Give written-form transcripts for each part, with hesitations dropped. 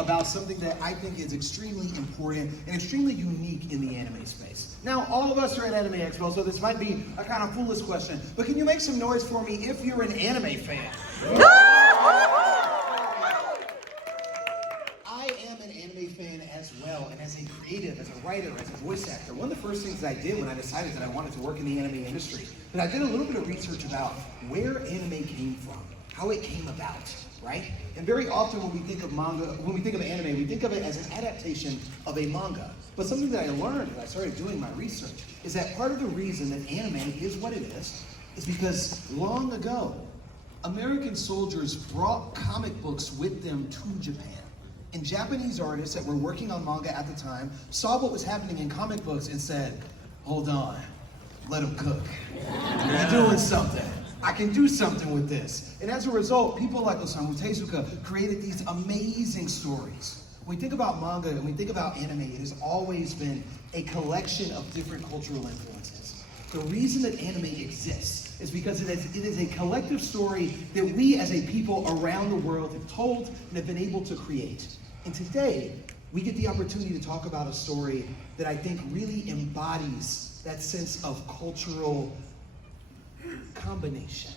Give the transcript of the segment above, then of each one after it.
about something that I think is extremely important and extremely unique in the anime space. Now, all of us are at Anime Expo, so this might be a kind of foolish question, but can you make some noise for me if you're an anime fan? I am an anime fan as well, and as a creative, as a writer, as a voice actor, one of the first things that I did when I decided that I wanted to work in the anime industry, that I did a little bit of research about where anime came from, how it came about, right? And very often when we think of manga, when we think of anime, we think of it as an adaptation of a manga. But something that I learned as I started doing my research is that part of the reason that anime is what it is because long ago, American soldiers brought comic books with them to Japan. And Japanese artists that were working on manga at the time saw what was happening in comic books and said, hold on, let them cook. They're doing something. I can do something with this. And as a result, people like Osamu Tezuka created these amazing stories. When we think about manga and we think about anime, it has always been a collection of different cultural influences. The reason that anime exists is because it is a collective story that we as a people around the world have told and have been able to create. And today, we get the opportunity to talk about a story that I think really embodies that sense of cultural combination.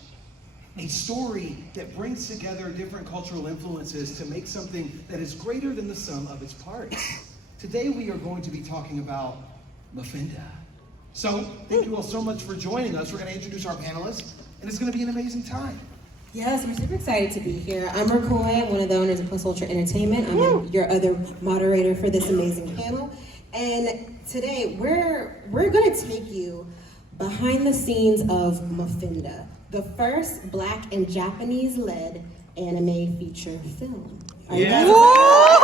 A story that brings together different cultural influences to make something that is greater than the sum of its parts. Today we are going to be talking about MFINDA. So, thank you all so much for joining us. We're going to introduce our panelists, and it's going to be an amazing time. Yes, we're super excited to be here. I'm Rakoy, one of the owners of Plus Ultra Entertainment. I'm your other moderator for this amazing panel. And today, we're going to take you behind the scenes of MFINDA, the first Black and Japanese-led anime feature film. Are you guys excited?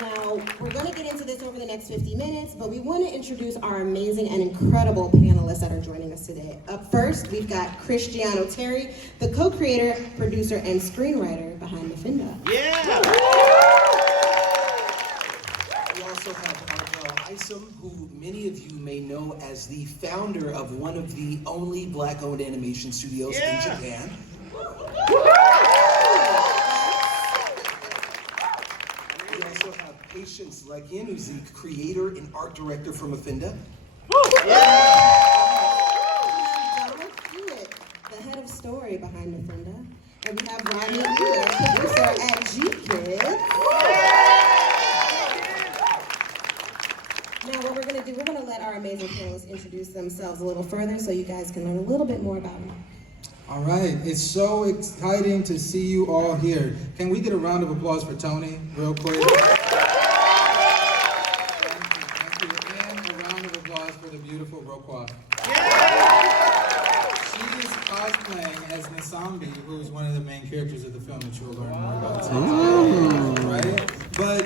Now, we're going to get into this over the next 50 minutes, but we want to introduce our amazing and incredible panelists that are joining us today. Up first, we've got Cristiano Terry, the co-creator, producer, and screenwriter behind MFINDA. Yeah! We also have Isom, who many of you may know as the founder of one of the only Black-owned animation studios in Japan. We also have Patience Lakianuzik, creator and art director from MFINDA. Donald Hewitt, the head of story behind MFINDA. And we have Rodney Mueller, producer at G-Kids. Now what we're going to do, we're going to let our amazing panelists introduce themselves a little further so you guys can learn a little bit more about them. All right, it's so exciting to see you all here. Can we get a round of applause for Tony real quick? Thank you. And a round of applause for the beautiful Rokwa. She is cosplaying as Nasambi, who is one of the main characters of the film that you'll learn more about today. Right? But,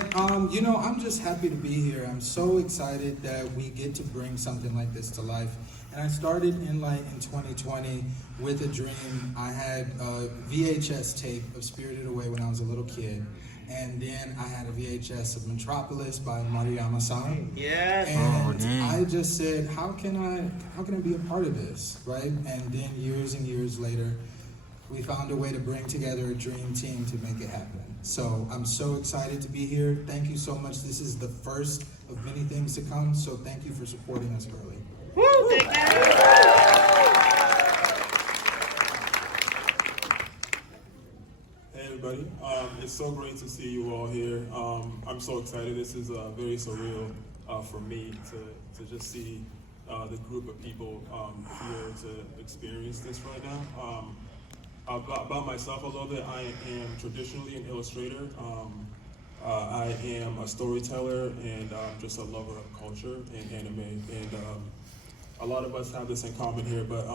you know, I'm just happy to be here. I'm so excited that we get to bring something like this to life. And I started Inlight in 2020 with a dream. I had a VHS tape of Spirited Away when I was a little kid. And then I had a VHS of Metropolis by Maruyama-san. Yes. And I just said, how can I be a part of this, right? And then years and years later, we found a way to bring together a dream team to make it happen. So I'm so excited to be here. Thank you so much. This is the first of many things to come, so thank you for supporting us early. Woo, thank you. Hey everybody, it's so great to see you all here. I'm so excited. This is very surreal for me to just see the group of people here to experience this right now. About myself a little bit, I am traditionally an illustrator. I am a storyteller and just a lover of culture and anime. And a lot of us have this in common here, but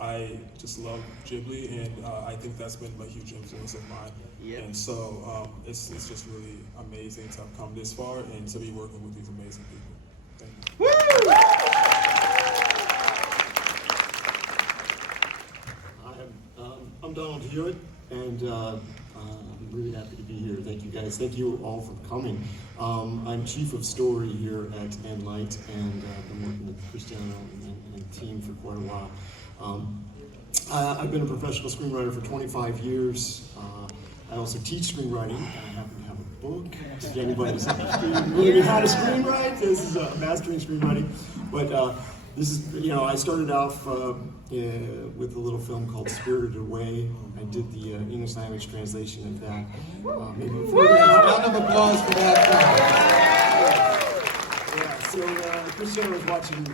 I just love Ghibli, and I think that's been a huge influence of mine. Yep. And so it's just really amazing to have come this far and to be working with these amazing people. Thank you. Woo! I'm Donald Hewitt, and I'm really happy to be here. Thank you guys. Thank you all for coming. I'm Chief of Story here at Enlight, and I've been working with Cristiano and team for quite a while. I've been a professional screenwriter for 25 years. I also teach screenwriting, and I happen to have a book. If anybody's learning how to screenwrite, this is mastering screenwriting. But this is, I started off with a little film called Spirited Away. I did the English language translation of that. Maybe Round of applause for that. yeah, so Cristiano was watching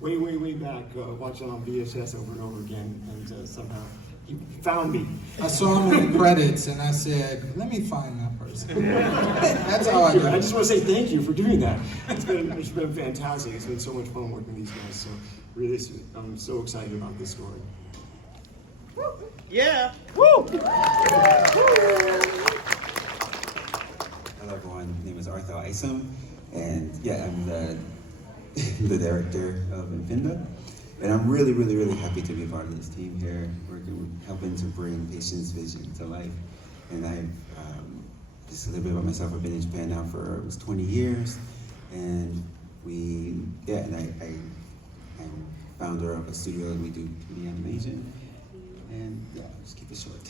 way back, watching on VHS over and over again, and somehow he found me. I saw him in the credits and I said, let me find that person. That's how I do I it. just want to say thank you for doing that. It's been fantastic. It's been so much fun working with these guys. So really, I'm so excited about this story. Yeah. Hello everyone, my name is Arthur Isom, and yeah, I'm the director of MFINDA. And I'm really happy to be a part of this team here, helping to bring patients' vision to life. And just a little bit about myself, I've been in Japan now for almost 20 years. And I'm founder of a studio and we do 2D animation. And yeah, I'll just keep it short.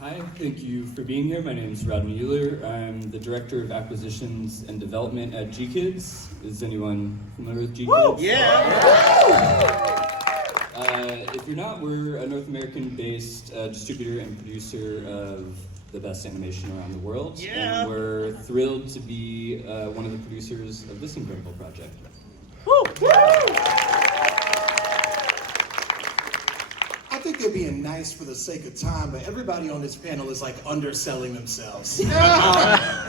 Hi, thank you for being here. My name is Rodney Euler. I'm the Director of Acquisitions and Development at G-Kids. Is anyone familiar with G-Kids? Yeah. If you're not, we're a North American-based distributor and producer of the best animation around the world. Yeah. And we're thrilled to be one of the producers of this incredible project. I think they're being nice for the sake of time, but everybody on this panel is like underselling themselves.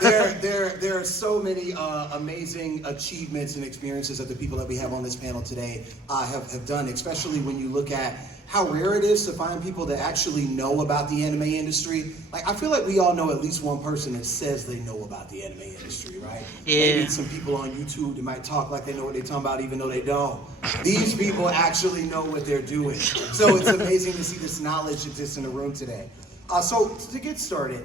There are so many amazing achievements and experiences that the people that we have on this panel today have done, especially when you look at how rare it is to find people that actually know about the anime industry. Like, I feel like we all know at least one person that says they know about the anime industry, right? Yeah. Maybe some people on YouTube that might talk like they know what they're talking about, even though they don't. These people actually know what they're doing. So it's amazing to see this knowledge exist in the room today. So to get started,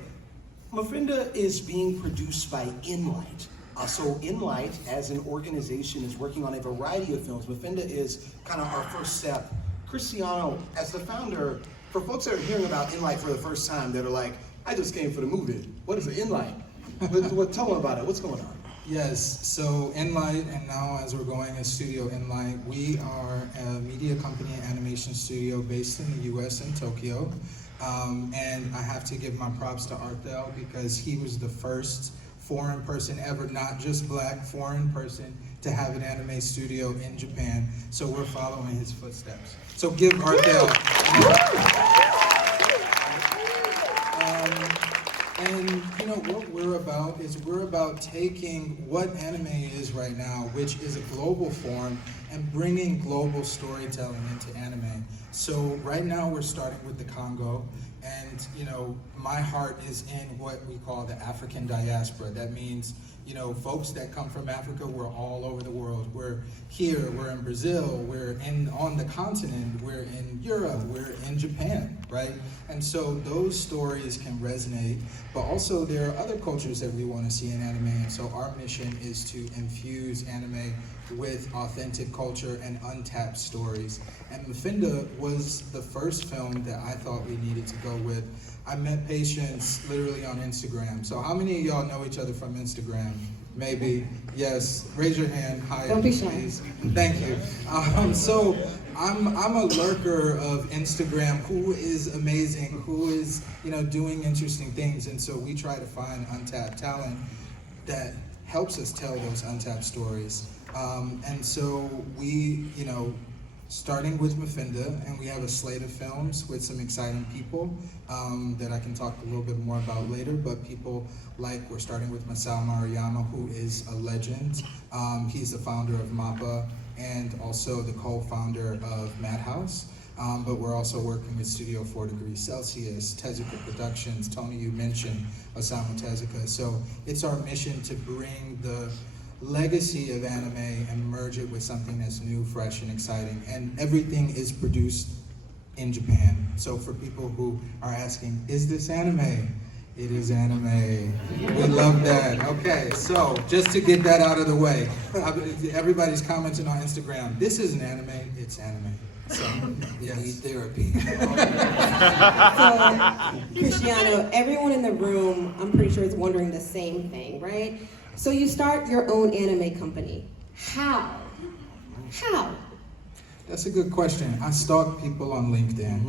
MFINDA is being produced by Enlight. So Enlight, as an organization, is working on a variety of films. MFINDA is kind of our first step. Cristiano, as the founder, for folks that are hearing about Enlight for the first time, that are like, I just came for the movie. What is it, Enlight? Tell them about it. What's going on? Yes, so Enlight, and now as we're going as Studio Enlight, we are a media company and animation studio based in the US in Tokyo. And I have to give my props to Arthel because he was the first foreign person ever, not just black, foreign person to have an anime studio in Japan. So we're following his footsteps. So give Arthel. And you know what we're about is we're about taking what anime is right now, which is a global form, and bringing global storytelling into anime. So right now we're starting with the Congo, and you know my heart is in what we call the African diaspora. That means folks that come from Africa. We're all over the world. We're here. We're in Brazil. We're on the continent. We're in Europe. We're in Japan, right? And so those stories can resonate. But also there are other cultures that we want to see in anime. And so our mission is to infuse anime with authentic culture and untapped stories. And MFINDA was the first film that I thought we needed to go with. I met patients literally on Instagram. So how many of y'all know each other from Instagram? Maybe, yes, raise your hand higher, Don't be shy. please. Thank you. So I'm a lurker of Instagram who is amazing, who is doing interesting things. And so we try to find untapped talent that helps us tell those untapped stories. And so we, starting with MFINDA, and we have a slate of films with some exciting people that I can talk a little bit more about later, but people like, we're starting with Masao Maruyama, who is a legend. He's the founder of MAPPA and also the co-founder of Madhouse. But we're also working with Studio 4 Degrees Celsius, Tezuka Productions. Tony, you mentioned Osamu Tezuka. So it's our mission to bring the legacy of anime and merge it with something that's new, fresh, and exciting. And everything is produced in Japan. So for people who are asking, is this anime? It is anime. We love that. Okay, so just to get that out of the way, everybody's commenting on Instagram. This isn't anime, it's anime. So, yes. Need therapy. So, Cristiano, everyone in the room, I'm pretty sure is wondering the same thing, right? So you start your own anime company. How? How? That's a good question. I stalk people on LinkedIn.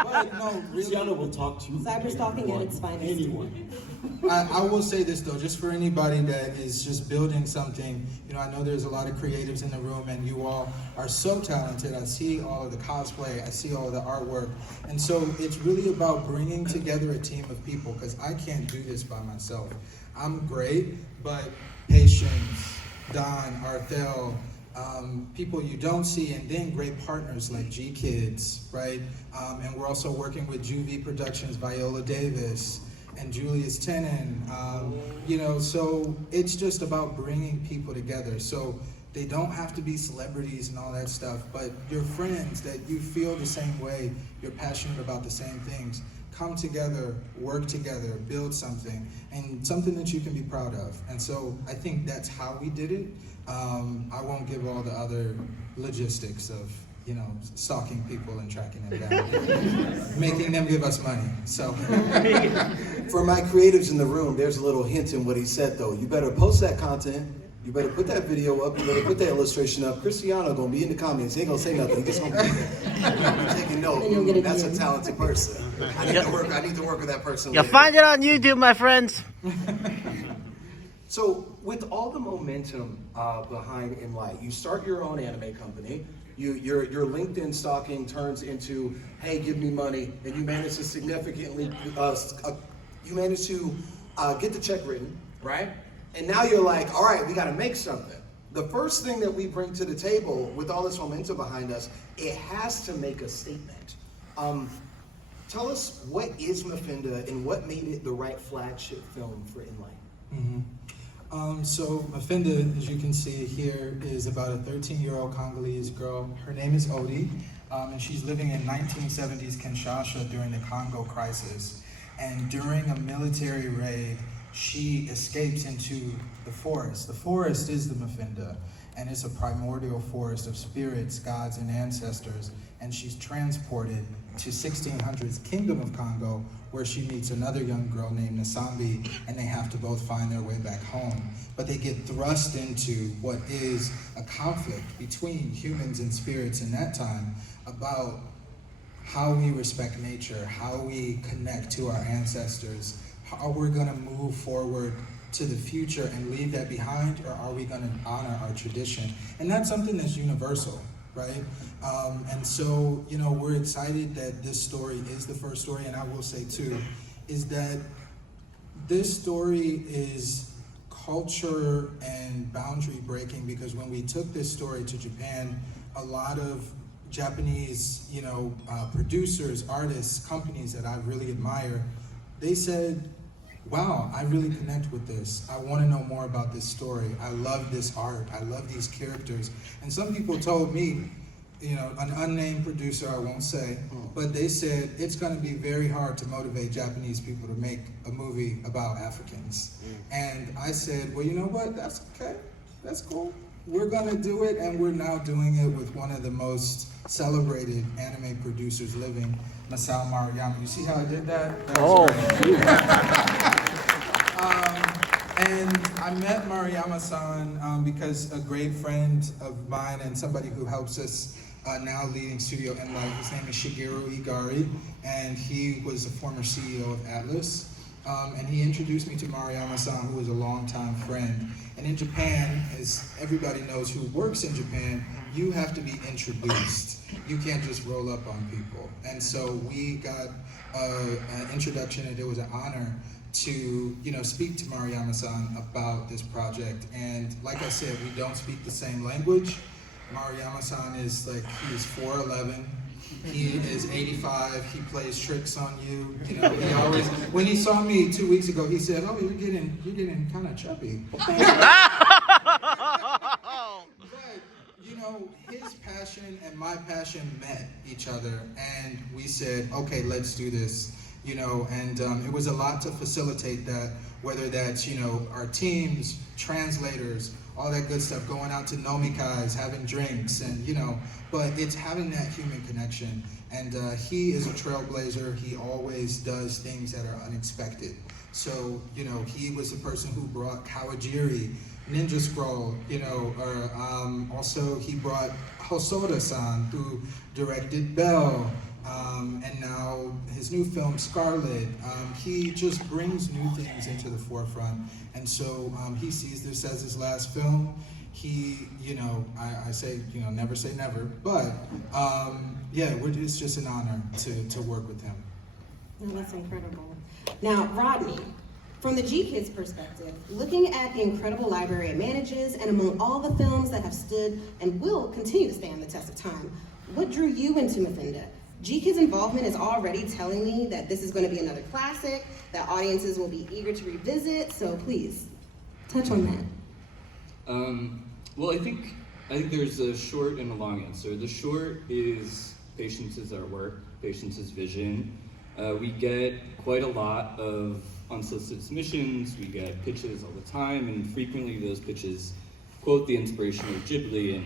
But no, really. Luciano will talk to you. Cyber stalking at its finest. Anyone. I will say this though, just for anybody that is just building something, you know, I know there's a lot of creatives in the room and you all are so talented. I see all of the cosplay, I see all of the artwork. And so it's really about bringing together a team of people because I can't do this by myself. I'm great, but Patience, Don, Arthel, people you don't see, and then great partners like G Kids, right? And we're also working with Juvie Productions, Viola Davis, and Julius Tenen. You know, so it's just about bringing people together. So they don't have to be celebrities and all that stuff, but your friends that you feel the same way, you're passionate about the same things. Come together, work together, build something, and something that you can be proud of. And so I think that's how we did it. I won't give all the other logistics of, you know, stalking people and tracking them down, making them give us money. So, For my creatives in the room, there's a little hint in what he said though. You better post that content. You better put that video up. You better put that illustration up. Cristiano gonna be in the comments. He ain't gonna say nothing. He just gonna be there. Be taking note. That's a talented person. I need to work with that person. You'll later. find it on YouTube, my friends. So with all the momentum behind Enlight, you start your own anime company. Your LinkedIn stalking turns into, hey, give me money, and you manage to significantly, get the check written, right? And now you're like, all right, we got to make something. The first thing that we bring to the table with all this momentum behind us, it has to make a statement. Tell us, what is MFINDA and what made it the right flagship film for Enlight? So MFINDA, as you can see here, is about a 13-year-old Congolese girl. Her name is Odie, and she's living in 1970s Kinshasa during the Congo crisis. And during a military raid, she escapes into the forest. The forest is the MFINDA, and it's a primordial forest of spirits, gods, and ancestors. And she's transported to 1600s Kingdom of Congo, where she meets another young girl named Nasambi, and they have to both find their way back home. But they get thrust into what is a conflict between humans and spirits in that time about how we respect nature, how we connect to our ancestors, how we're gonna move forward to the future and leave that behind, or are we gonna honor our tradition? And that's something that's universal, right? And so, you know, we're excited that this story is the first story, and I will say too, is that this story is culture and boundary breaking, because when we took this story to Japan, a lot of Japanese, you know, producers, artists, companies that I really admire, they said, wow, I really connect with this. I want to know more about this story. I love this art. I love these characters. And some people told me, you know, an unnamed producer, I won't say, but they said it's going to be very hard to motivate Japanese people to make a movie about Africans. And I said, well, you know what? That's okay. That's cool. We're going to do it, and we're now doing it with one of the most celebrated anime producers living, Masao Maruyama. You see how I did that? And I met Maruyama-san because a great friend of mine and somebody who helps us now leading Studio Enlight, his name is Shigeru Igari, and he was a former CEO of Atlas. And he introduced me to Maruyama-san, who was a longtime friend. And in Japan, as everybody knows who works in Japan, you have to be introduced. You can't just roll up on people. And so we got an introduction, and it was an honor to, you know, speak to Maruyama-san about this project. And like I said, we don't speak the same language. Maruyama-san is like, he is 4'11". He is 85. He plays tricks on you. You know, he always. When he saw me 2 weeks ago, he said, "Oh, you're getting kind of chubby." But you know, his passion and my passion met each other, and we said, "Okay, let's do this." you know, and it was a lot to facilitate that, whether that's, you know, our teams, translators, all that good stuff, going out to nomikai, having drinks, and, you know, but it's having that human connection. And he is a trailblazer. He always does things that are unexpected. So, you know, he was the person who brought Kawajiri, Ninja Scroll, you know, or also he brought Hosoda-san, who directed Belle, and now his new film, Scarlet. He just brings new things into the forefront. And so he sees this as his last film. He, you know, I say, you know, never say never, but yeah, it's just an honor to work with him. Oh, that's incredible. Now, Rodney, from the G Kids perspective, looking at the incredible library it manages and among all the films that have stood and will continue to stand the test of time, what drew you into MFINDA? G Kids' involvement is already telling me that this is going to be another classic, that audiences will be eager to revisit, so please, touch on that. Well, I think there's a short and a long answer. The short is patience is our work, patience is vision. We get quite a lot of unsolicited submissions, we get pitches all the time, and frequently those pitches quote the inspiration of Ghibli, and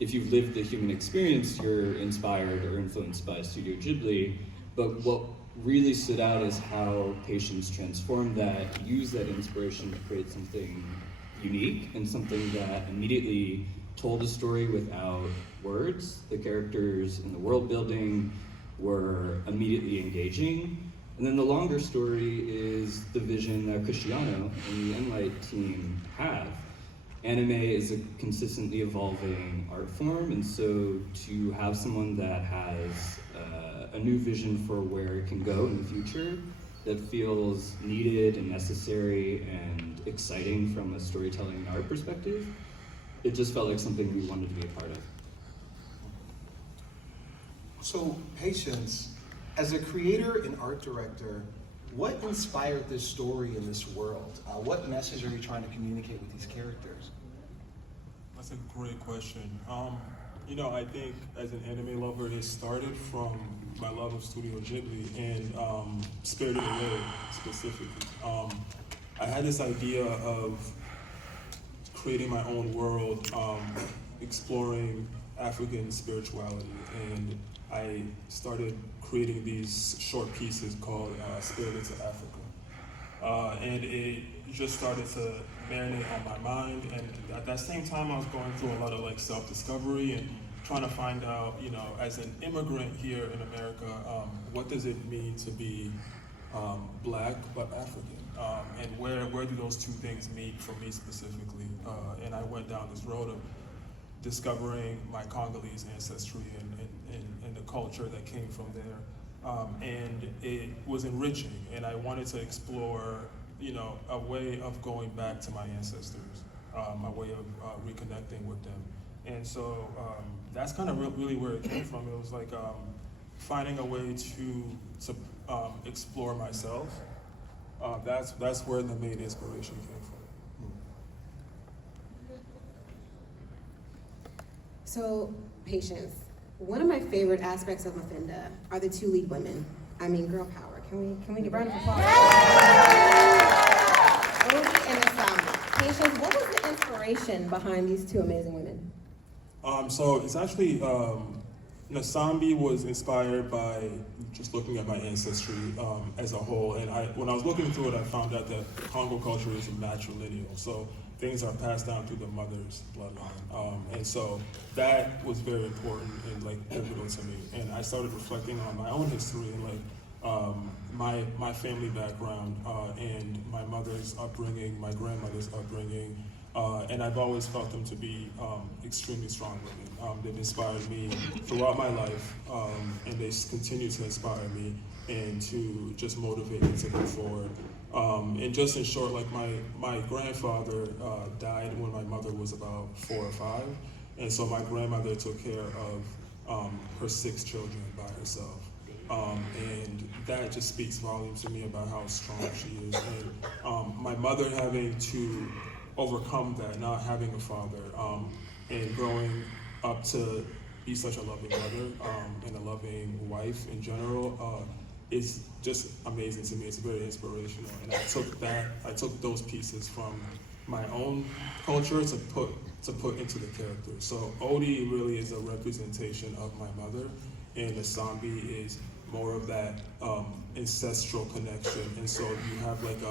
if you've lived the human experience, you're inspired or influenced by Studio Ghibli. But what really stood out is how patience transformed that, used that inspiration to create something unique and something that immediately told a story without words. The characters and the world building were immediately engaging. And then the longer story is the vision that Cristiano and the Enlight team have. Anime is a consistently evolving art form, and so to have someone that has a new vision for where it can go in the future that feels needed and necessary and exciting from a storytelling and art perspective, it just felt like something we wanted to be a part of. So, Patience, as a creator and art director, what inspired this story in this world? What message are you trying to communicate with these characters? That's a great question. You know, I think as an anime lover, it started from my love of Studio Ghibli and Spirited Away specifically. I had this idea of creating my own world, exploring African spirituality, and I started creating these short pieces called Spirit into Africa. And it just started to marinate on my mind, and at that same time I was going through a lot of like self-discovery and trying to find out, you know, as an immigrant here in America, what does it mean to be Black but African? And where do those two things meet for me specifically? And I went down this road of discovering my Congolese ancestry and the culture that came from there. And it was enriching, and I wanted to explore, you know, a way of going back to my ancestors, a way of reconnecting with them. And so that's kind of really where it came from. It was like finding a way to explore myself. That's where the main inspiration came from. So, Patience, one of my favorite aspects of MFINDA are the two lead women. I mean, girl power. Can we get a round of applause? Obi and Nasambi. Patience, what was the inspiration behind these two amazing women? So it's actually, Nasambi was inspired by just looking at my ancestry as a whole. And when I was looking through it, I found out that Congo culture is matrilineal. So things are passed down through the mother's bloodline. And so that was very important and like pivotal to me. And I started reflecting on my own history and like my family background and my mother's upbringing, my grandmother's upbringing. And I've always felt them to be extremely strong women. They've inspired me throughout my life, and they continue to inspire me and to just motivate me to go forward. And just in short, like my grandfather died when my mother was about 4 or 5, and so my grandmother took care of her 6 children by herself. And that just speaks volumes to me about how strong she is. And my mother having to overcome that, not having a father, and growing up to be such a loving mother and a loving wife in general, is just amazing to me. It's very inspirational, and I took those pieces from my own culture to put into the character. So Odie really is a representation of my mother, and Nsambi is more of that ancestral connection. And so you have like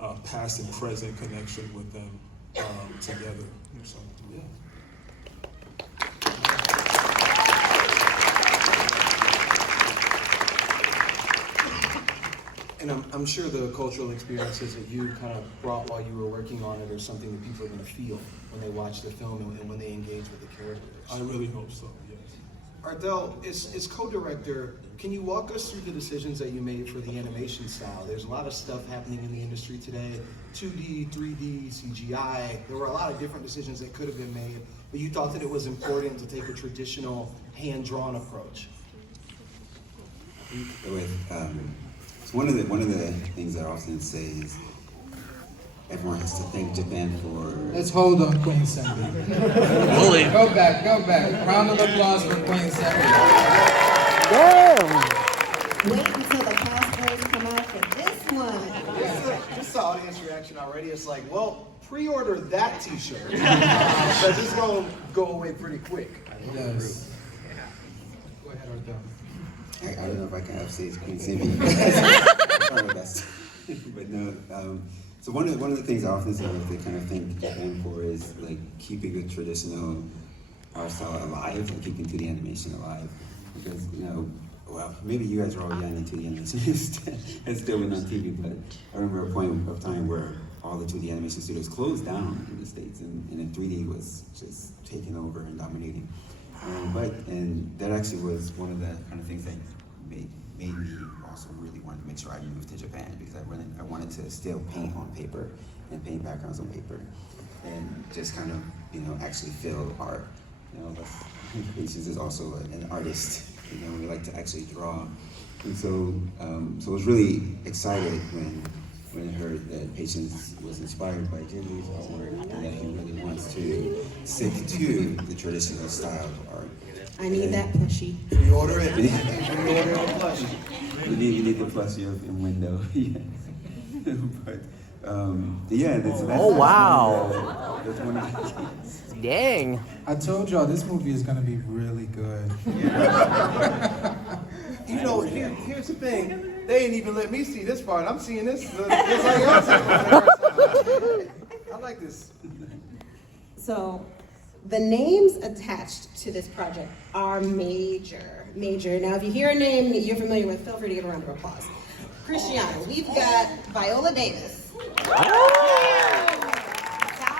a past and present connection with them together. So, yeah. And I'm sure the cultural experiences that you kind of brought while you were working on it are something that people are going to feel when they watch the film and when they engage with the characters. I really hope so, yes. Ardell, as co-director, can you walk us through the decisions that you made for the animation style? There's a lot of stuff happening in the industry today, 2D, 3D, CGI. There were a lot of different decisions that could have been made, but you thought that it was important to take a traditional hand-drawn approach. So one of the things I often say is everyone has to thank Japan for. Let's hold on Queen Sembi. Go back. Round of applause for Queen Sembi. Wait until the cosplays come out for this one. Just saw audience reaction already. It's like, well, pre-order that T-shirt. Because it's going to go away pretty quick. Yes. Go ahead, Ardell. I don't know if I can upstage Queen Sembi. Try my best. But no, so one of the things I often say to kind of thank Japan for is like keeping the traditional art style alive and keeping 2D animation alive. Because, well, maybe you guys are all young and 2D animation has still been on TV, but I remember a point of time where all the 2D animation studios closed down in the States and 3D was just taking over and dominating. And that actually was one of the kind of things that made me also really want to make sure I moved to Japan, because I wanted to still paint on paper and paint backgrounds on paper and just kind of, actually feel art. Patience is also an artist. We like to actually draw. And so I was really excited when I heard that Patience was inspired by Ghibli's artwork and that he really wants to stick to the traditional style of art. I need that plushie. Pre-order it. Pre-order a plushie. You need the plushie in window. But that's wow. That's one of the things. Dang. I told y'all this movie is going to be really good. Here's the thing. They ain't even let me see this part. I'm seeing this just like y'all see it. I like this. So, the names attached to this project are major. Now, if you hear a name that you're familiar with, feel free to give a round of applause. Cristiano, we've got Viola Davis. Sal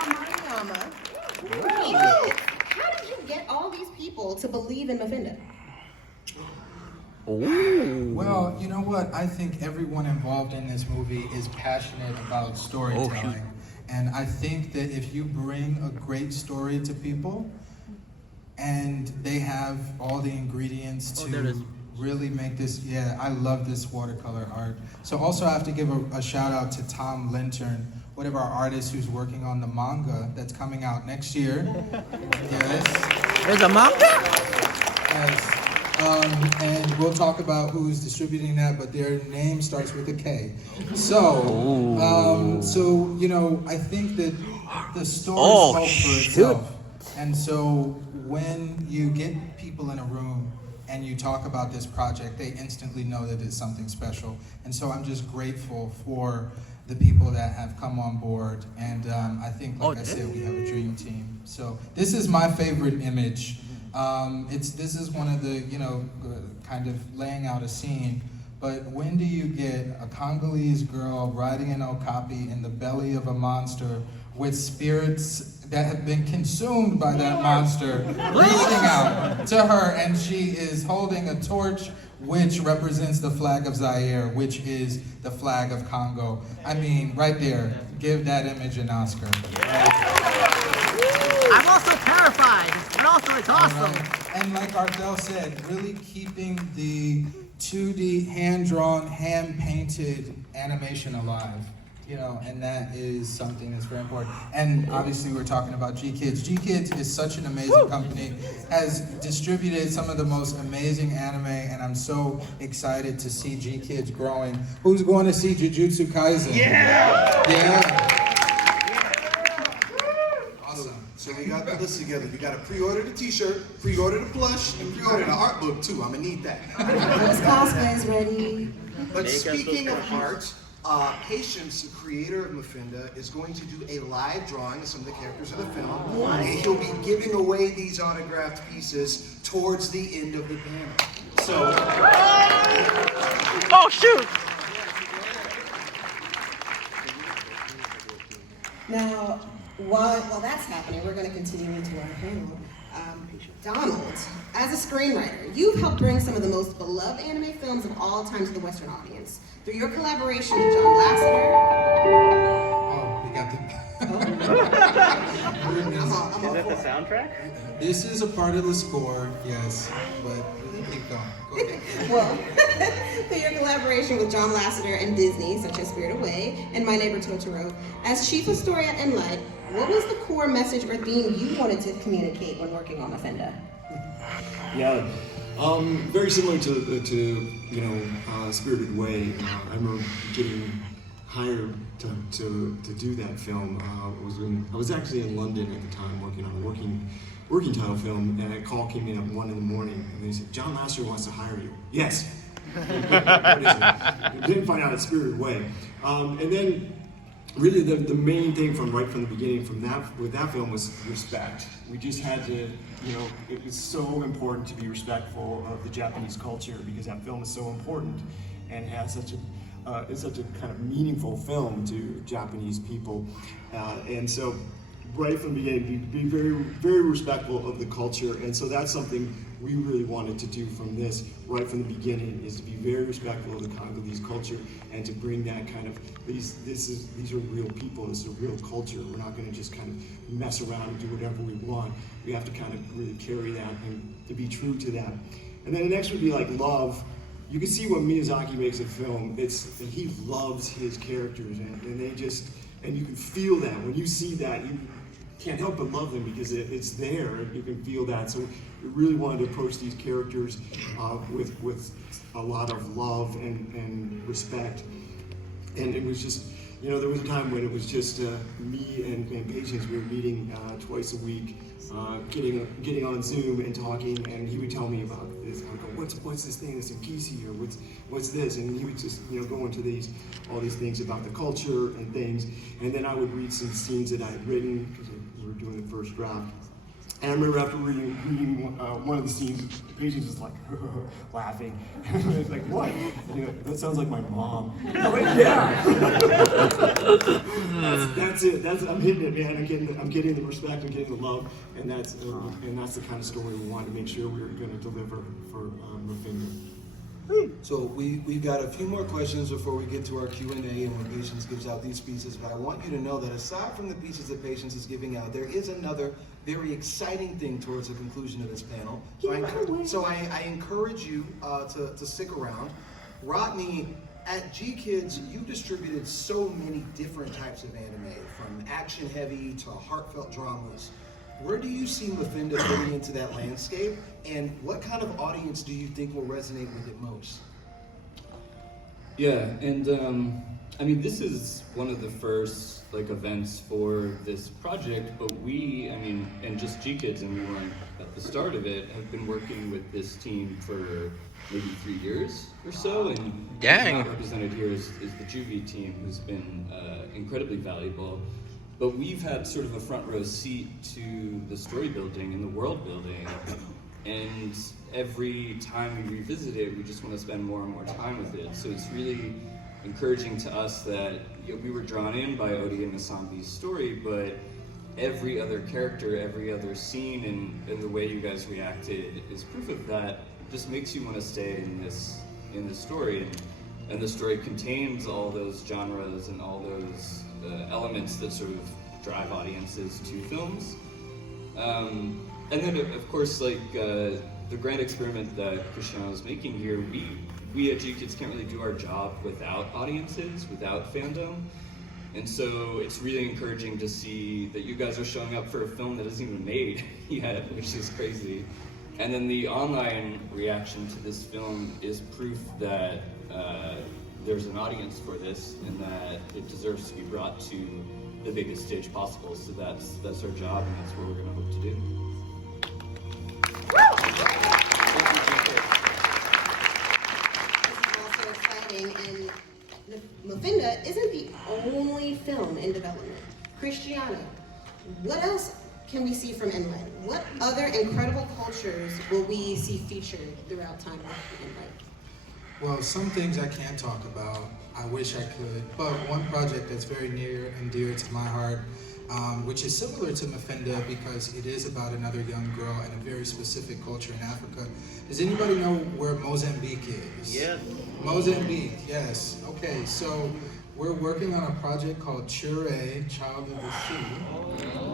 Mariyama. How did you get all these people to believe in MFINDA? Well, you know what? I think everyone involved in this movie is passionate about storytelling. And I think that if you bring a great story to people and they have all the ingredients to really make this, I love this watercolor art. So also I have to give a shout out to Tom Lintern, one of our artists who's working on the manga that's coming out next year. Yes. There's a manga? Yes. And we'll talk about who's distributing that, but their name starts with a K. So, I think that the story spoke for itself. And so when you get people in a room and you talk about this project, they instantly know that it's something special. And so I'm just grateful for the people that have come on board. And I think, like I said, we have a dream team. So this is my favorite image. This is one of the, kind of laying out a scene, but when do you get a Congolese girl riding an okapi in the belly of a monster with spirits that have been consumed by that monster reaching out to her, and she is holding a torch which represents the flag of Zaire, which is the flag of Congo. I mean, right there, give that image an Oscar. I'm also terrified, but also it's awesome. Right. And like Ardell said, really keeping the 2D hand-drawn, hand-painted animation alive. You know, and that is something that's very important. And obviously we're talking about G-Kids. G-Kids is such an amazing company, has distributed some of the most amazing anime, and I'm so excited to see G-Kids growing. Who's going to see Jujutsu Kaisen? Yeah! Yeah! Awesome. So we got the list together. We got to pre-order the t-shirt, pre-order the plush, and pre-order the art book too. I'm gonna need that. Those cosplays ready. But speaking of art, Patience, the creator of MFINDA, is going to do a live drawing of some of the characters of the film. And he'll be giving away these autographed pieces towards the end of the panel. So. Oh, shoot! Now, while that's happening, we're going to continue into our panel. Donald, as a screenwriter, you've helped bring some of the most beloved anime films of all time to the Western audience. Through your collaboration with John Lasseter. Oh, we got the... Is that the soundtrack? This is a part of the score, yes, but keep going. Go ahead. Well, through your collaboration with John Lasseter and Disney, such as Spirit Away and My Neighbor Totoro, as chief of story at Enlight, what was the core message or theme you wanted to communicate when working on MFINDA? Yeah, very similar to Spirited Away. I remember getting hired to do that film. I was actually in London at the time working on a working title film, and a call came in at 1 in the morning, and they said, "John Lasseter wants to hire you." Yes. What is it? I didn't find out it's Spirited Away, and then. Really, the main thing right from the beginning with that film was respect. We just had to, it was so important to be respectful of the Japanese culture because that film is so important and has it's such a kind of meaningful film to Japanese people, and so right from the beginning, be very, very respectful of the culture, and so that's something we really wanted to do from this right from the beginning, is to be very respectful of the Congolese culture and to bring that kind of these are real people, this is a real culture. We're not going to just kind of mess around and do whatever we want. We have to kind of really carry that and to be true to that. And then the next would be like love. You can see when Miyazaki makes a film, he loves his characters, and you can feel that when you see that. You can't help but love them because it's there. You can feel that. So we really wanted to approach these characters with a lot of love and respect. And it was just, there was a time when it was just me and Patience. We were meeting twice a week, getting on Zoom and talking. And he would tell me about this. I would go, what's this thing that's in Kisi, or what's this? And he would just go into all these things about the culture and things. And then I would read some scenes that I had written because we were doing the first draft. And I remember after reading one of the scenes, Patience was like laughing. And I was like, what? That sounds like my mom. I'm like, yeah. that's it. I'm hitting it, man. I'm getting the respect, I'm getting the love, and that's the kind of story we wanted to make sure we were going to deliver for MFINDA. So we've got a few more questions before we get to our Q&A and when Patience gives out these pieces, but I want you to know that aside from the pieces that Patience is giving out, there is another very exciting thing towards the conclusion of this panel. So I encourage you to stick around. Rodney, at G-Kids, you distributed so many different types of anime, from action heavy to heartfelt dramas. Where do you see MFINDA fitting into that landscape, and what kind of audience do you think will resonate with it most? Yeah, and I mean, this is one of the first events for this project, but and just G-Kids, and we weren't at the start of it, have been working with this team for maybe 3 years or so, and Dang. Represented here is the Juvie team, who's been incredibly valuable. But we've had sort of a front row seat to the story building and the world building. And every time we revisit it, we just want to spend more and more time with it. So it's really encouraging to us that we were drawn in by Odi and Nasambi's story, but every other character, every other scene, and the way you guys reacted is proof of that. It just makes you want to stay in this story. And the story contains all those genres and all those elements that sort of drive audiences to films. And then, of course, the grand experiment that Cristiano is making here, we at G-Kids can't really do our job without audiences, without fandom. And so it's really encouraging to see that you guys are showing up for a film that isn't even made yet, which is crazy. And then the online reaction to this film is proof that there's an audience for this and that it deserves to be brought to the biggest stage possible. So that's our job, and that's what we're gonna hope to do. This is also exciting, and MFINDA isn't the only film in development. Cristiano, what else can we see from Inlet? What other incredible cultures will we see featured throughout time with Inlet? Well, some things I can't talk about. I wish I could. But one project that's very near and dear to my heart, which is similar to MFINDA because it is about another young girl and a very specific culture in Africa. Does anybody know where Mozambique is? Yes. Mozambique, yes. Okay, so we're working on a project called Chure, Child of the Sea.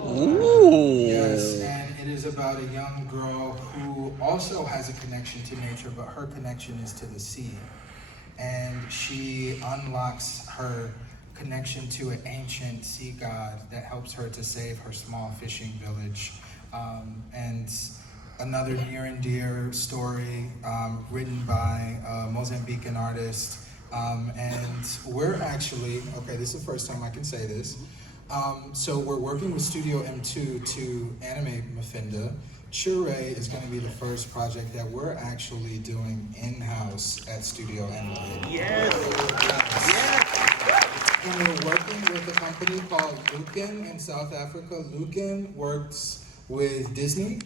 Ooh. Yes, and it is about a young girl who also has a connection to nature, but her connection is to the sea. And she unlocks her connection to an ancient sea god that helps her to save her small fishing village. And another near and dear story written by a Mozambican artist. And we're actually, okay, this is the first time I can say this. So we're working with Studio M2 to animate MFINDA. Chure is going to be the first project that we're actually doing in-house at Studio M2. Yes. And we're working with a company called Lucan in South Africa. Lucan works with Disney,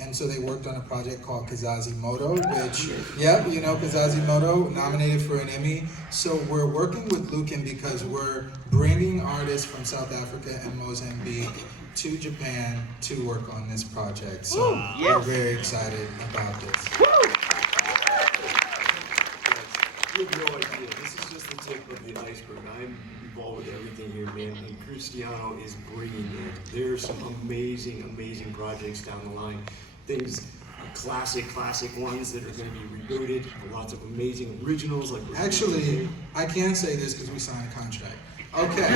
and so they worked on a project called Kazazi Moto, which, yep, you know Kazazi Moto, nominated for an Emmy. So we're working with Lucan because we're bringing artists from South Africa and Mozambique to Japan to work on this project. So we're very excited about this. You have no idea. This is just the tip of the iceberg. I'm involved with everything here, man. And Cristiano is bringing it. There's some amazing, amazing projects down the line. Things, classic ones that are going to be rebooted. Lots of amazing originals. Like Actually, I can say this because we signed a contract. Okay.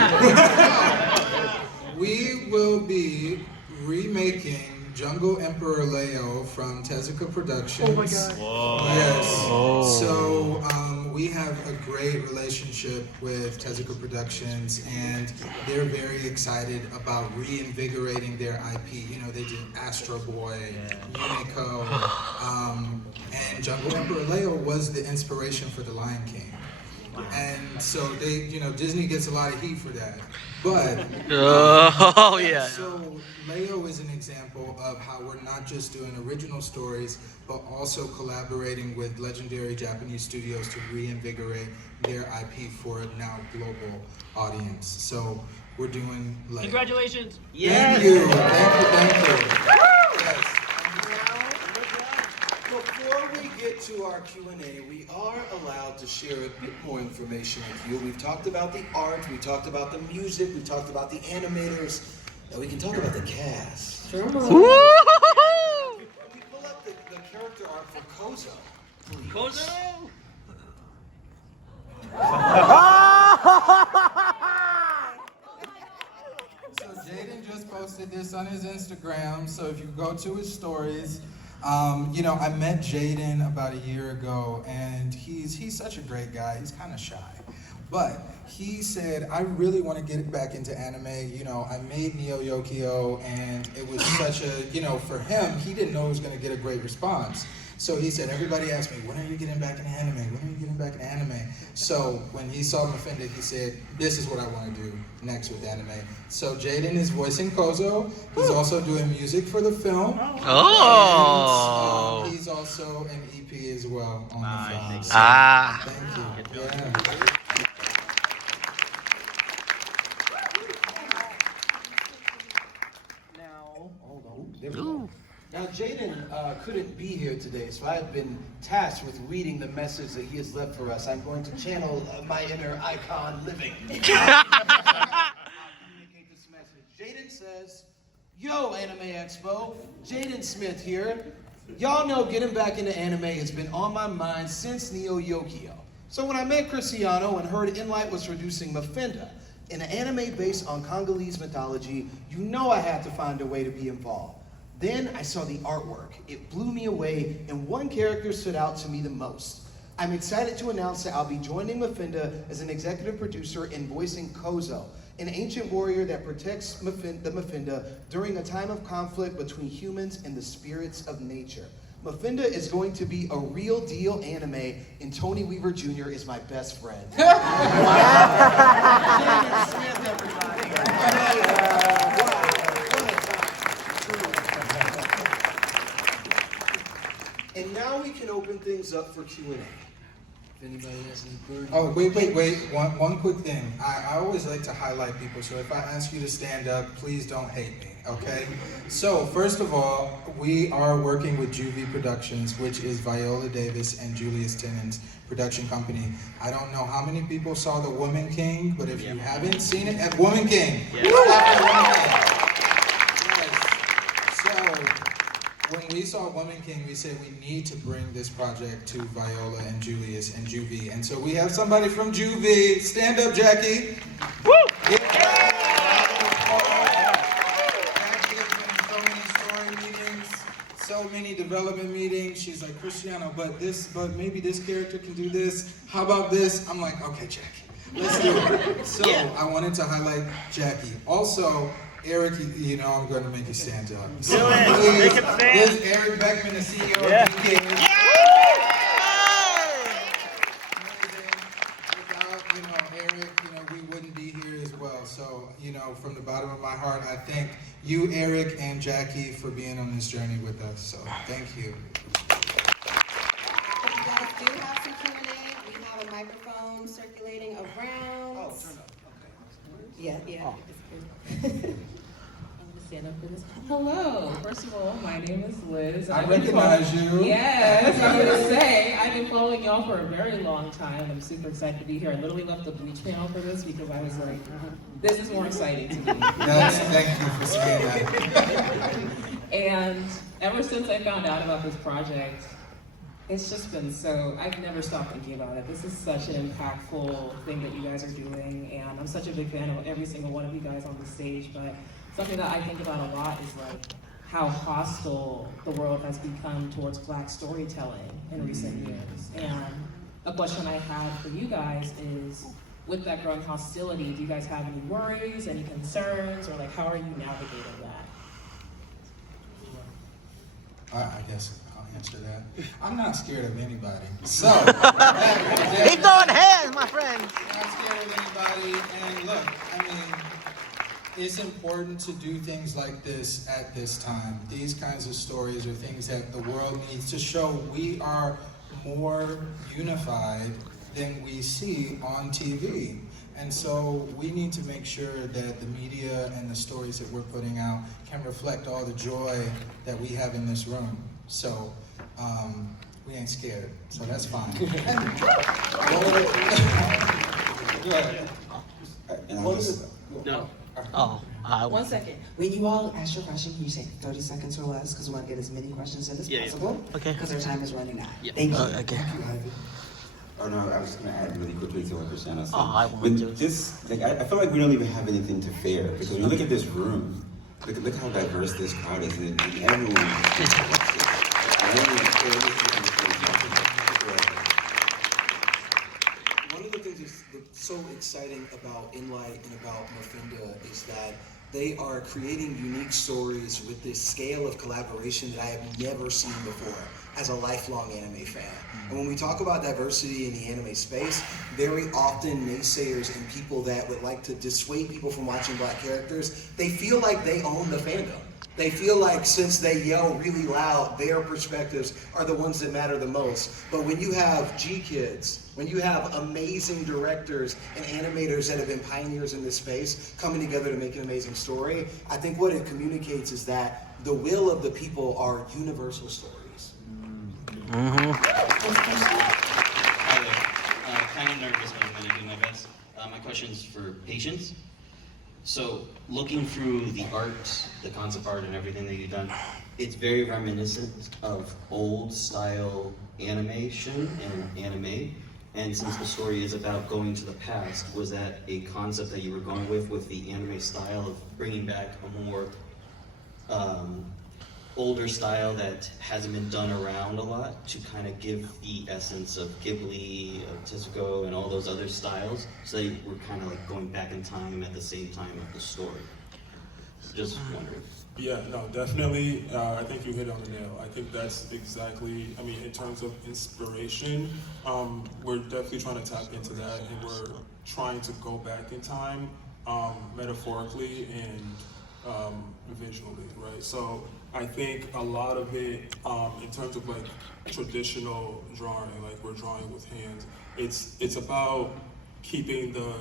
We will be remaking Jungle Emperor Leo from Tezuka Productions. Oh my God. Whoa. Yes. Whoa. So we have a great relationship with Tezuka Productions, and they're very excited about reinvigorating their IP. You know, they did Astro Boy, Unico, and Jungle Emperor Leo was the inspiration for The Lion King. And so they, you know, Disney gets a lot of heat for that. But Oh, yeah. so Leo is an example of how we're not just doing original stories, but also collaborating with legendary Japanese studios to reinvigorate their IP for a now global audience. So we're doing Leo. Congratulations. Thank you. Thank you. Yes. Before we get to our Q&A, we are allowed to share a bit more information with you. We've talked about the art, we talked about the music, we talked about the animators. Now we can talk about the cast. Sure. Can we pull up the character art for Kozo, please? Kozo! So Jaden just posted this on his Instagram, so if you go to his stories, you know, I met Jaden about a year ago, and he's such a great guy. He's kind of shy, but he said, I really want to get back into anime. You know, I made Neo Yokio, and it was such a, you know, for him, he didn't know he was going to get a great response. So he said, everybody asked me, when are you getting back into anime? When are you getting back into anime? So when he saw MFINDA, he said, this is what I want to do next with anime. So Jaden is voicing Kozo. He's also doing music for the film. Oh. And he's also an EP as well on the film. So, Ah. thank you. Yeah. Now, hold on. There we go. Now, Jaden couldn't be here today, so I've been tasked with reading the message that he has left for us. I'm going to channel my inner icon living. Communicate this message. Jaden says, yo, Anime Expo, Jaden Smith here. Y'all know getting back into anime has been on my mind since Neo Yokio. So when I met Cristiano and heard Inlight was producing MFINDA, In an anime based on Congolese mythology, you know I had to find a way to be involved. Then I saw the artwork. It blew me away, and one character stood out to me the most. I'm excited to announce that I'll be joining MFINDA as an executive producer in voicing Kozo, an ancient warrior that protects the MFINDA during a time of conflict between humans and the spirits of nature. MFINDA is going to be a real deal anime, and Tony Weaver Jr. is my best friend. And now we can open things up for Q&A. If anybody has any burning Oh, wait. One quick thing. I always like to highlight people, so if I ask you to stand up, please don't hate me, okay? So, first of all, we are working with Juvie Productions, which is Viola Davis and Julius Tennant's production company. I don't know how many people saw The Woman King, but if you haven't seen it, at Woman King. Yeah. When we saw Woman King, we said we need to bring this project to Viola and Julius and Juvie. And so we have somebody from Juvie. Stand up, Jackie. Woo! Yeah. Jackie has been in so many story meetings, so many development meetings. She's like, Cristiano, but maybe this character can do this. How about this? I'm like, okay, Jackie, let's do it. So I wanted to highlight Jackie. Also, Eric, you know I'm going to make you stand up. So Make him stand. There's Eric Beckman, the CEO of BK. Without, Eric, we wouldn't be here as well. So, from the bottom of my heart, I thank you, Eric, and Jackie for being on this journey with us. So, thank you. If you guys do have some Q&A, we have a microphone circulating around. Oh, turn up. Okay. Yeah. Stand up for this. Hello. First of all, my name is Liz. I recognize you. Yes, I was going to say, I've been following y'all for a very long time. I'm super excited to be here. I literally left the Bleach panel for this because I was like, this is more exciting to me. Yes, thank you for saying that. And ever since I found out about this project, it's just been I've never stopped thinking about it. This is such an impactful thing that you guys are doing, and I'm such a big fan of every single one of you guys on the stage, but something that I think about a lot is how hostile the world has become towards Black storytelling in recent years. And a question I had for you guys is, with that growing hostility, do you guys have any worries, any concerns, or how are you navigating that? I guess I'll answer that. I'm not scared of anybody. So, He throwing hands, my friend. I'm not scared of anybody. And look, it's important to do things like this at this time. These kinds of stories are things that the world needs to show. We are more unified than we see on TV. And so we need to make sure that the media and the stories that we're putting out can reflect all the joy that we have in this room. So we ain't scared, so that's fine. Good. No. Oh, 1 second. When you all ask your question, can you say 30 seconds or less? Because we want to get as many questions in as possible. Okay. Because our time is running out. Yeah. Thank you. Okay. Oh no, I was going to add really quickly to what Cristiano said. I wanted to. I feel like we don't even have anything to fear because when you look at this room, look how diverse this crowd is, and everyone. One of the things that's so exciting about Enlight and about MFINDA is that they are creating unique stories with this scale of collaboration that I have never seen before as a lifelong anime fan. And when we talk about diversity in the anime space, very often naysayers and people that would like to dissuade people from watching Black characters, they feel like they own the fandom. They feel like since they yell really loud, their perspectives are the ones that matter the most. But when you have G-Kids, when you have amazing directors and animators that have been pioneers in this space coming together to make an amazing story, I think what it communicates is that the will of the people are universal stories. Hi there. Kind of nervous, but I'm going to do my best. My question is for Patience. So, looking through the art, the concept art, and everything that you've done, it's very reminiscent of old style animation and anime. And since the story is about going to the past, was that a concept that you were going with the anime style of bringing back a more older style that hasn't been done around a lot to kind of give the essence of Ghibli, of Tezuko, and all those other styles, so that we're kind of like going back in time at the same time of the story? Just wondering. Yeah, no, definitely. I think you hit it on the nail. I think that's exactly, I mean, in terms of inspiration, we're definitely trying to tap into that, and we're trying to go back in time, metaphorically and visually, right? So I think a lot of it, in terms of like traditional drawing, like we're drawing with hands, it's about keeping the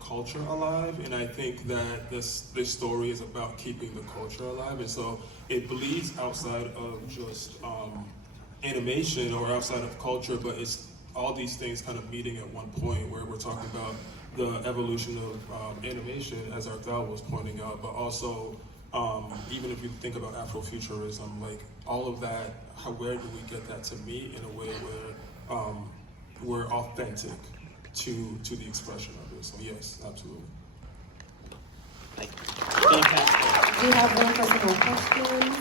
culture alive, and I think that this story is about keeping the culture alive, and so it bleeds outside of just animation or outside of culture, but it's all these things kind of meeting at one point where we're talking about the evolution of animation, as Arthel was pointing out, but also even if you think about Afrofuturism, like all of that, where do we get that to meet in a way where we're authentic to the expression of it? So yes, absolutely. Do you have one for some more questions?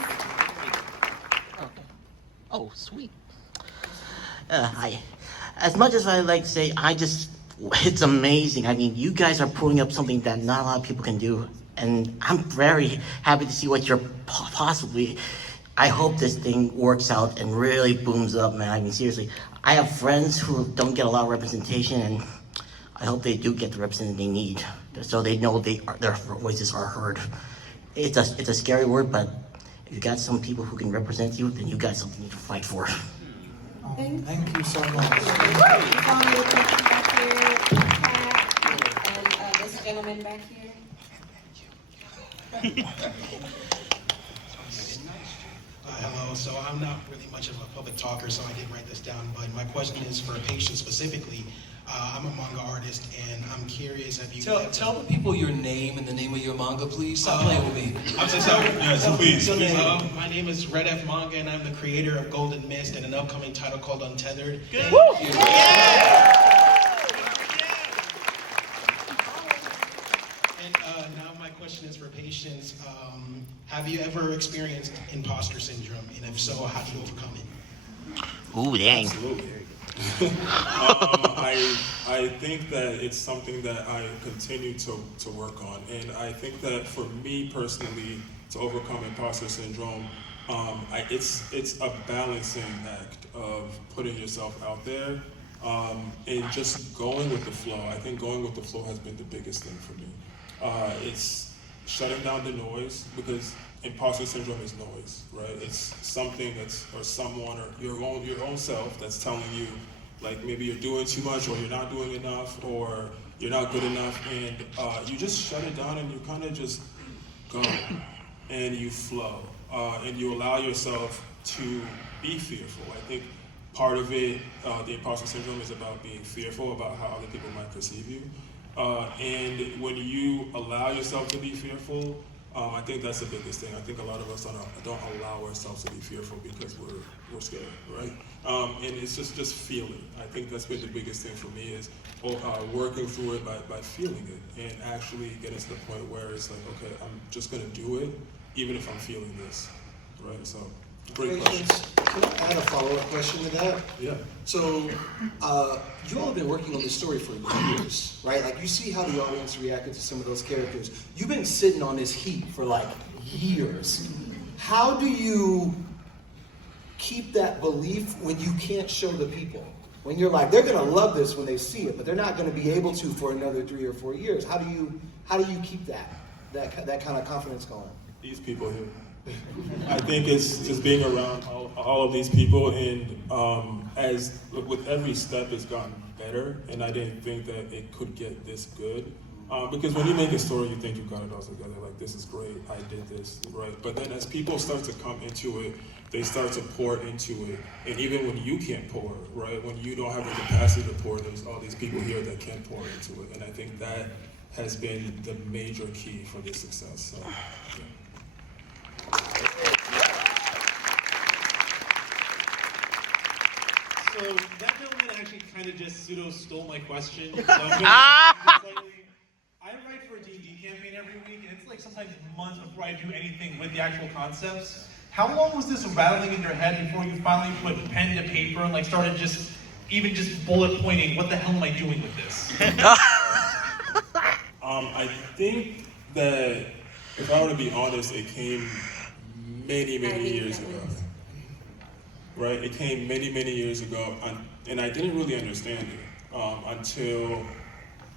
Oh, sweet. Hi. As much as I like to say, it's amazing. I mean, you guys are pulling up something that not a lot of people can do. And I'm very happy to see what you're possibly. I hope this thing works out and really booms up, man. I mean, seriously. I have friends who don't get a lot of representation, and I hope they do get the representation they need, so they know their voices are heard. It's a scary word, but if you got some people who can represent you, then you got something to fight for. Thank you so much. And this gentleman back here. Hello, so I'm not really much of a public talker, so I didn't write this down, but my question is for patients specifically. I'm a manga artist, and I'm curious, have you Tell the people your name and the name of your manga, please. Stop playing with me. I'm so sorry. Yes, please. My name is Red F Manga, and I'm the creator of Golden Mist and an upcoming title called Untethered. Good. And now my question is for patients. Have you ever experienced imposter syndrome, and if so, how do you overcome it? Ooh, dang. Absolutely. I think that it's something that I continue to work on, and I think that for me personally, to overcome imposter syndrome, it's a balancing act of putting yourself out there and just going with the flow. I think going with the flow has been the biggest thing for me. It's shutting down the noise, because imposter syndrome is noise, right? It's something or someone or your own self that's telling you, like, maybe you're doing too much, or you're not doing enough, or you're not good enough, and you just shut it down and you kind of just go and you flow, and you allow yourself to be fearful. I think part of it, the imposter syndrome, is about being fearful about how other people might perceive you. And when you allow yourself to be fearful, I think that's the biggest thing. I think a lot of us don't allow ourselves to be fearful because we're scared, right? And it's just feeling. I think that's been the biggest thing for me, is working through it by feeling it, and actually getting to the point where it's like, okay, I'm just gonna do it, even if I'm feeling this, right? So, great question. Can I add a follow-up question to that? Yeah. So, you all have been working on this story for years, right? Like, you see how the audience reacted to some of those characters. You've been sitting on this heat for like years. How do you keep that belief when you can't show the people? When you're like, they're gonna love this when they see it, but they're not gonna be able to for another 3 or 4 years. How do you keep that kind of confidence going? These people here. I think it's just being around all of these people, and as with every step, it's gotten better, and I didn't think that it could get this good. Because when you make a story, you think you got it all together, like, this is great, I did this, right? But then as people start to come into it, they start to pour into it. And even when you can't pour, right? When you don't have the capacity to pour, there's all these people here that can pour into it. And I think that has been the major key for this success. So, yeah. So that gentleman actually kind of just pseudo stole my question. So I write for a D&D campaign every week, and it's like sometimes months before I do anything with the actual concepts. How long was this rattling in your head before you finally put pen to paper and like started just bullet pointing, what the hell am I doing with this? I think that if I were to be honest, it came many years ago. Right? It came many years ago, and I didn't really understand it until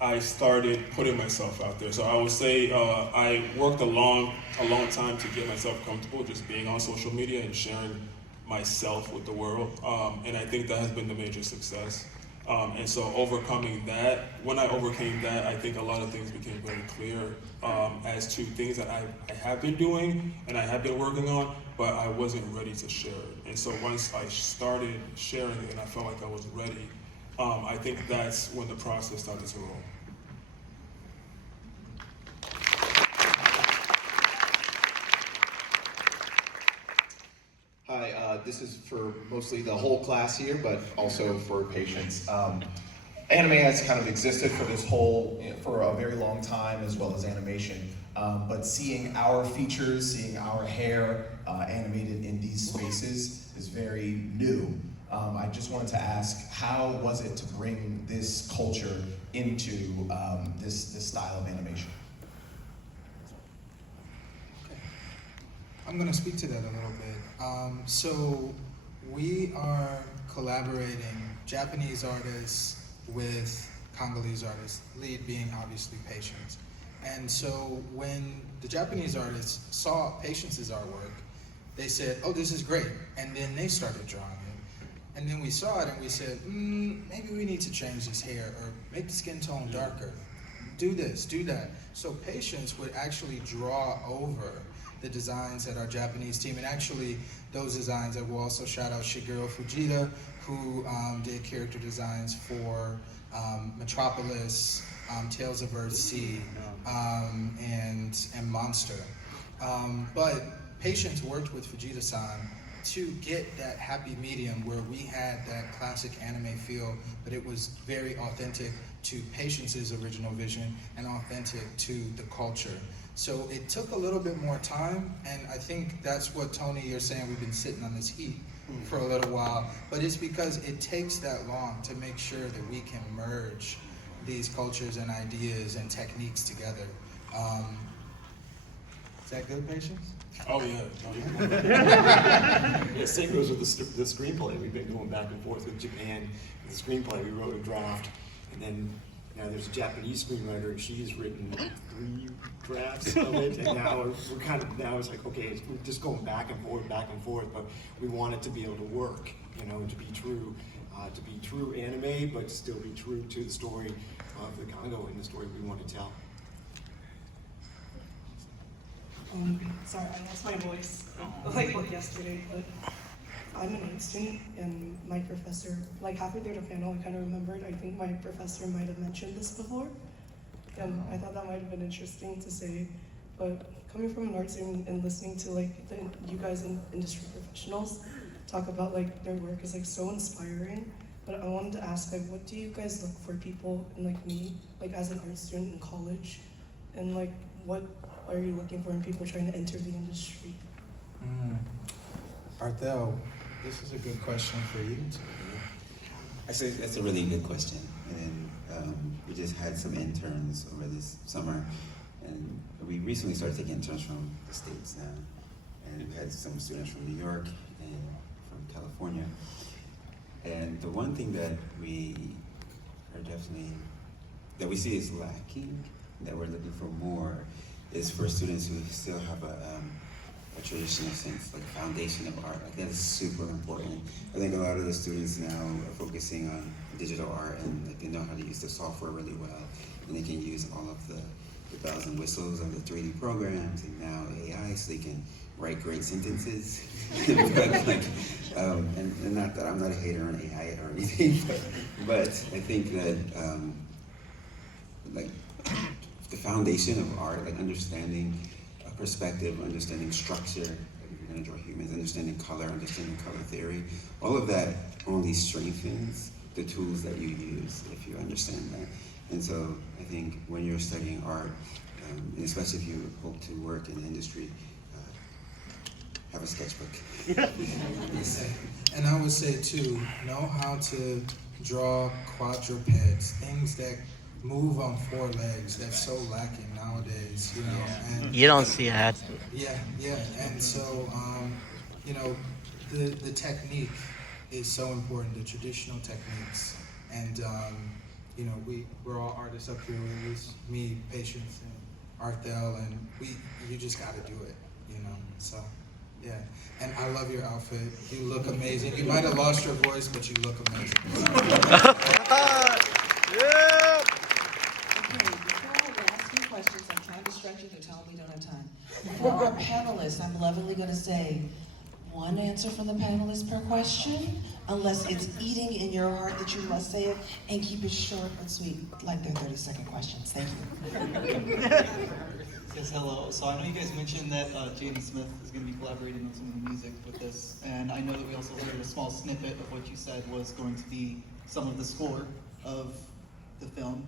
I started putting myself out there. So I would say I worked a long time to get myself comfortable just being on social media and sharing myself with the world. And I think that has been the major success. And so overcoming that, when I overcame that, I think a lot of things became very clear as to things that I have been doing and I have been working on, but I wasn't ready to share it. And so once I started sharing it and I felt like I was ready, I think that's when the process started to roll. Hi, this is for mostly the whole class here, but also for patients. Anime has kind of existed for a very long time, as well as animation. But seeing our features, seeing our hair animated in these spaces is very new. I just wanted to ask, how was it to bring this culture into this style of animation? I'm going to speak to that a little bit. So we are collaborating Japanese artists with Congolese artists, lead being obviously Patience. And so when the Japanese artists saw Patience's artwork, they said, oh, this is great. And then they started drawing it. And then we saw it and we said, maybe we need to change this hair or make the skin tone darker. Do this, do that. So Patience would actually draw over the designs that our Japanese team, and actually those designs, I will also shout out Shigeru Fujita, who did character designs for Metropolis, Tales of Earthsea, and Monster. But Patience worked with Fujita-san to get that happy medium where we had that classic anime feel, but it was very authentic to Patience's original vision and authentic to the culture. So it took a little bit more time, and I think that's what, Tony, you're saying we've been sitting on this heat for a little while, but it's because it takes that long to make sure that we can merge these cultures and ideas and techniques together. Is that good, Patience? Oh yeah. Yeah, same goes with the screenplay. We've been going back and forth with Japan. The screenplay, we wrote a draft, and then now there's a Japanese screenwriter, and she's written 3 drafts of it, and now we're kind of, now it's like, okay, we're just going back and forth, but we want it to be able to work, you know, to be true anime, but still be true to the story of the Congo and the story we want to tell. Sorry, I lost my voice like yesterday, but I'm an art student, and my professor, like halfway through the panel, I kind of remembered, I think my professor might have mentioned this before, and I thought that might have been interesting to say, but coming from an art student and listening to like you guys in industry professionals talk about like their work is like so inspiring, but I wanted to ask, like, what do you guys look for people in like me, like as an art student in college, and like what are you looking for in people trying to enter the industry? Arthel, this is a good question for you. I say that's a really good question. And we just had some interns over this summer, and we recently started taking interns from the States now. And we had some students from New York and from California. And the one thing that we are definitely, that we see is lacking, that we're looking for more, is for students who still have a traditional sense, like a foundation of art. Like that is super important. I think a lot of the students now are focusing on digital art, and like they know how to use the software really well, and they can use all of the bells and whistles of the 3D programs and now AI, so they can write great sentences. And not that I'm not a hater on AI or anything, but I think that like the foundation of art, like understanding perspective, understanding structure, to draw humans, understanding color theory. All of that only strengthens the tools that you use if you understand that. And so I think when you're studying art, and especially if you hope to work in the industry, have a sketchbook. And I would say too, know how to draw quadrupeds, things that move on 4 legs. That's so lacking nowadays, you know. And You don't see that. yeah, and so you know, the technique is so important, the traditional techniques, and you know, we're all artists up here. It's me, Patience, and Arthel, and you just got to do it, you know. So yeah, and I love your outfit. You look amazing. You might have lost your voice, but you look amazing. Questions. I'm trying to stretch it. They're telling me we don't have time. For our panelists, I'm lovingly going to say 1 answer from the panelists per question, unless it's eating in your heart that you must say it, and keep it short but sweet, like their 30-second questions. Thank you. Yes, hello. So I know you guys mentioned that Jaden Smith is going to be collaborating on some of the music with this, and I know that we also heard a small snippet of what you said was going to be some of the score of the film.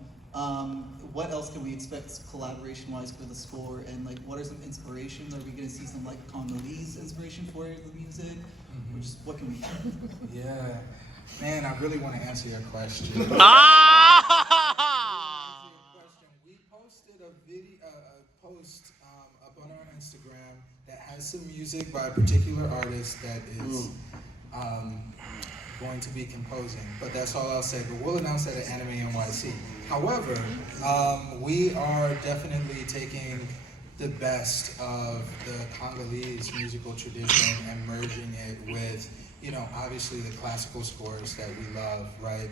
What else can we expect collaboration-wise for the score, and like what are some inspirations? Are we going to see some like Congolese inspiration for the music? Or just what can we do? Yeah, man, I really want to answer your question. We posted a post up on our Instagram that has some music by a particular artist that is going to be composing, but that's all I'll say. But we'll announce that at Anime NYC. However, we are definitely taking the best of the Congolese musical tradition and merging it with, you know, obviously the classical scores that we love, right?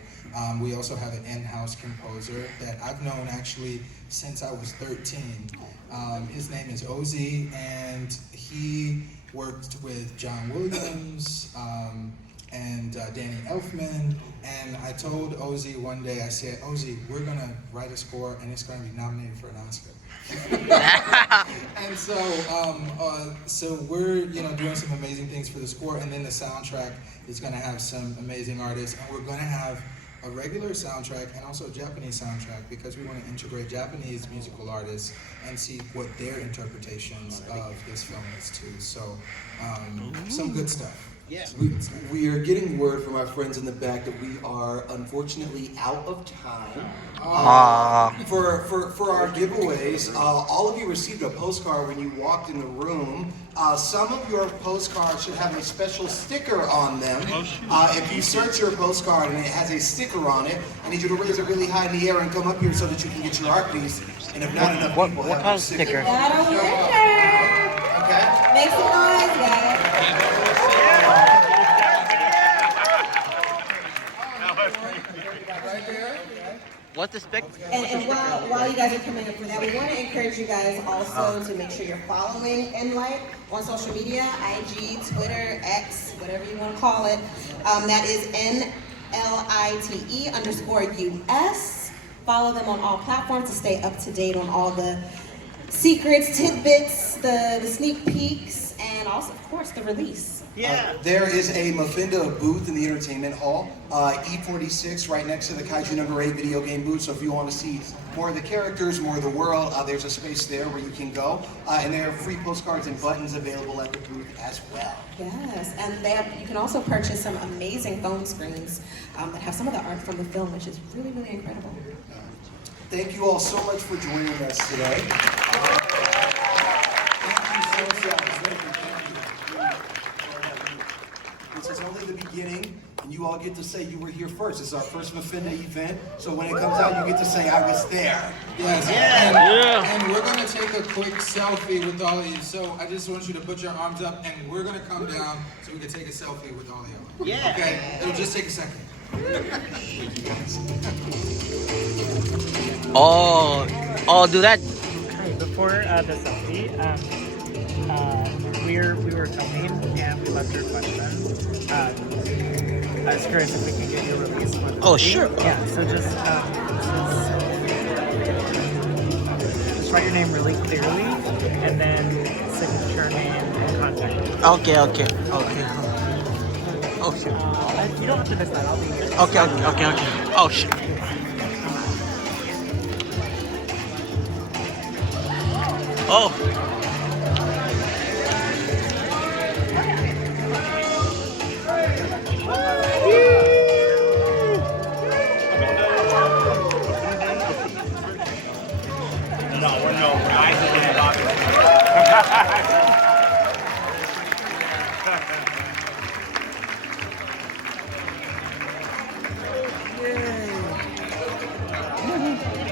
We also have an in-house composer that I've known actually since I was 13. His name is Ozzy, and he worked with John Williams, and Danny Elfman, and I told Ozzy one day, I said, Ozzy, we're gonna write a score and it's gonna be nominated for an Oscar. And so we're, you know, doing some amazing things for the score, and then the soundtrack is gonna have some amazing artists, and we're gonna have a regular soundtrack and also a Japanese soundtrack, because we want to integrate Japanese musical artists and see what their interpretations of this film is too. So some good stuff. Yeah. We are getting word from our friends in the back that we are unfortunately out of time for our giveaways. All of you received a postcard when you walked in the room. Some of your postcards should have a special sticker on them. If you search your postcard and it has a sticker on it, I need you to raise it really high in the air and come up here so that you can get your art piece. And if not enough people have a sticker. Okay. Make some noise, guys. What's the spec? And while you guys are coming up for that, we want to encourage you guys also to make sure you're following Enlight on social media, IG, Twitter, X, whatever you want to call it. That is NLITE_US. Follow them on all platforms to stay up to date on all the secrets, tidbits, the sneak peeks, and also, of course, the release. There is a MFINDA booth in the entertainment hall, E46, right next to the Kaiju number 8 video game booth. So if you want to see more of the characters, more of the world, there's a space there where you can go. And there are free postcards and buttons available at the booth as well. Yes, and you can also purchase some amazing phone screens that have some of the art from the film, which is really, really incredible. Thank you all so much for joining us today. Thank you so much. This is only the beginning, and you all get to say you were here first. It's our first MFINDA event, so when it comes out, you get to say I was there. Yes, and we're going to take a quick selfie with all of you. So I just want you to put your arms up, and we're going to come down so we can take a selfie with all of you. Yeah. Okay, it'll just take a second. Oh, do that. Before the selfie, we were filming and we left your question. I was curious if we could get your release. Oh, sure. Yeah, so just write your name really clearly and then signature. your name and contact info. Okay. Oh shit. You don't have to miss that. I'll be here. Okay. Oh shit. Oh.